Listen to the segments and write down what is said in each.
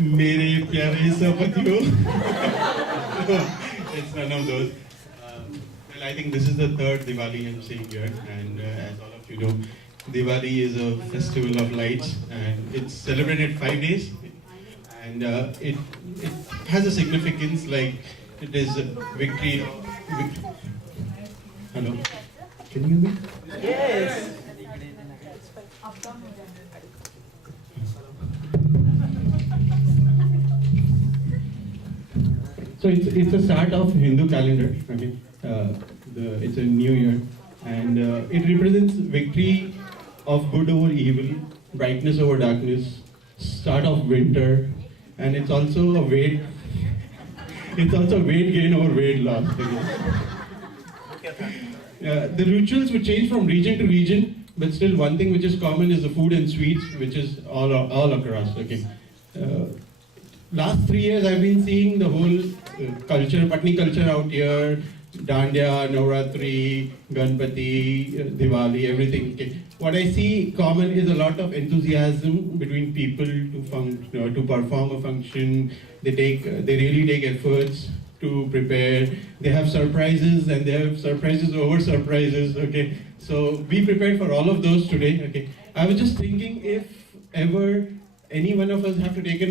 मेरे प्यारे सपतियों. It's none of those. Well, I think this is the third Diwali I'm seeing here, and as all of you know, Diwali is a festival of lights, and it's celebrated 5 days, and it has a significance like it is a victory. Hello, can you hear me? Yes. So it's a start of Hindu calendar. Okay, it's a new year, and it represents victory of good over evil, brightness over darkness, start of winter, and it's also a weight. It's also weight gain over weight loss. The rituals would change from region to region, but still one thing which is common is the food and sweets, which is all across. Okay. Last 3 years I've been seeing the whole culture, Patni culture out here, Dandiya, Navratri, Ganpati, Diwali, everything. Okay. What I see common is a lot of enthusiasm between people to perform a function. They really take efforts to prepare. They have surprises, and they have surprises over surprises. Okay, so be prepared for all of those today. Okay, I was just thinking if ever any one of us have to take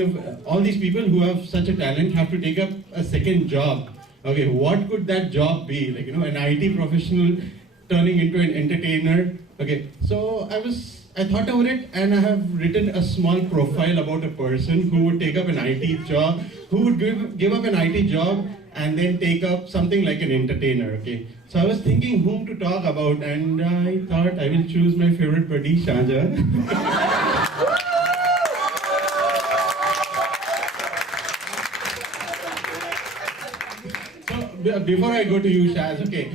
all these people who have such a talent have to take up a second job. Okay, what could that job be? Like, an IT professional turning into an entertainer. Okay, so I thought about it, and I have written a small profile about a person who would take up an IT job, who would give up an IT job and then take up something like an entertainer. Okay, so I was thinking whom to talk about, and I thought I will choose my favorite buddy, Shahjahan. Before I go to you, Shaz, okay,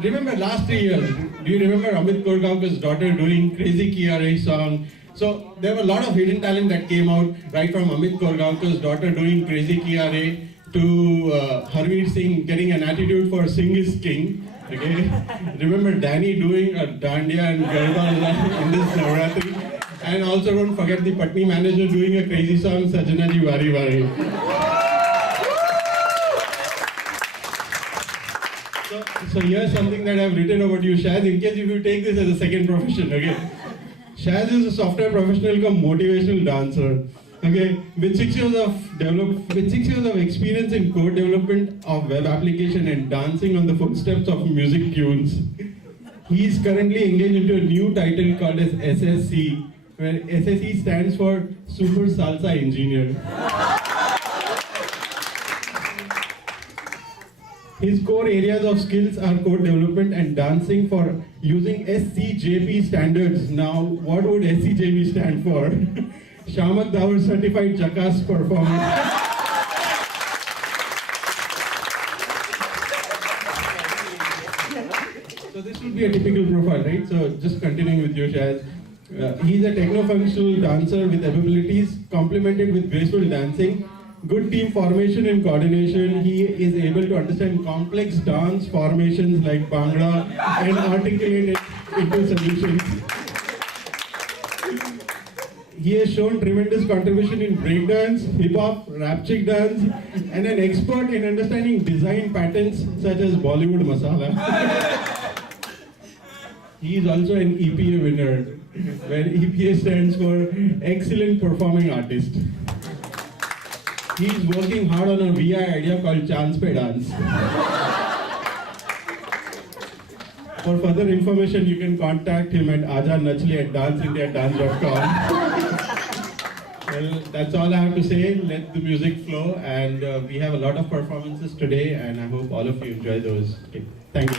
remember last 3 years, do you remember Amit Korgaonkar's daughter doing Crazy KRA song? So there were a lot of hidden talent that came out, right from Amit Korgaonkar's daughter doing Crazy KRA to Harveer Singh getting an attitude for Singh is King. Okay, remember Danny doing a Dandiya and Garba in this Navratri, and also don't forget the Patni manager doing a crazy song, Sajana Ji Wari Wari. So here's something that I've written about you, Shaz, in case if you take this as a second profession, okay? Shaz is a software professional come motivational dancer, okay? With 6 years of experience in code development of web application and dancing on the footsteps of music tunes. He is currently engaged into a new title called as SSC, where SSC stands for Super Salsa Engineer. His core areas of skills are code development and dancing for using SCJP standards. Now, what would SCJP stand for? Shamak Dawar Certified Jackass Performance. So this would be a typical profile, right? So just continuing with you, Shaz. He's a techno-functional dancer with abilities complemented with graceful dancing. Good team formation and coordination. He is able to understand complex dance formations like Bhangra and articulate it into solutions. He has shown tremendous contribution in breakdance, hip-hop, rap-chick dance, and an expert in understanding design patterns such as Bollywood masala. He is also an EPA winner, where EPA stands for Excellent Performing Artist. He is working hard on a VI idea called Chance Pe Dance. For further information, you can contact him at ajanachli@danceindiadance.com. Well, that's all I have to say. Let the music flow, and we have a lot of performances today, and I hope all of you enjoy those. Okay. Thank you.